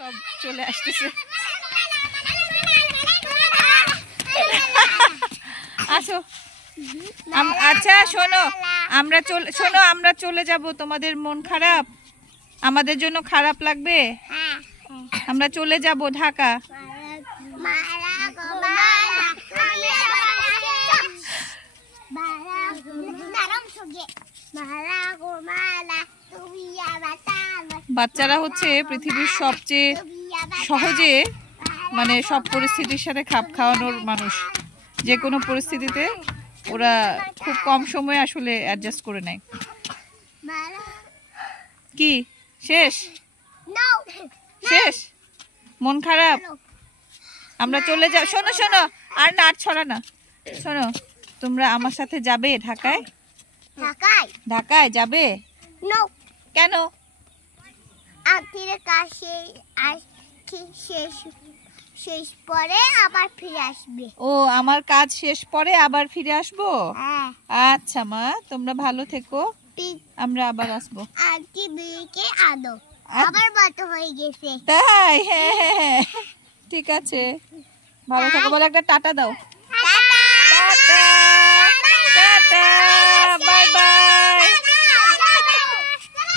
সব চলে আসতেছে। আসো। আচ্ছা শোনো, আমরা চলে যাব। তোমাদের মন খারাপ, আমাদের জন্য খারাপ লাগবে? আমরা চলে যাব ঢাকা। বাচ্চারা হচ্ছে পৃথিবীর সবচেয়ে সহজে মানে সব পরিস্থিতির সাথে খাপ খাওয়ানোর মানুষ। যে কোনো পরিস্থিতিতে ওরা খুব কম সময়ে আসলে অ্যাডজাস্ট করে নেয়। কি শেষ? শেষ? মন খারাপ? আমরা চলে যাব। শোনো শোনো, আর না, আর ছড়া না। শোনো, তোমরা আমার সাথে যাবে ঢাকায়? ঢাকায় যাবে? কেন? শেষ পরে আবার ফিরে আসবে। ও, আমার কাজ শেষ পরে আবার ফিরে আসবো? আচ্ছা মা, তোমরা ভালো থেকো, আমরা আবার আসবো। আন্টি বিকে আনো, আবার বড় হয়ে গেছে। তাই? হ্যাঁ হ্যাঁ হ্যাঁ, ঠিক আছে, ভালো থাকো। বলে একটা টাটা দাও। Tata tata.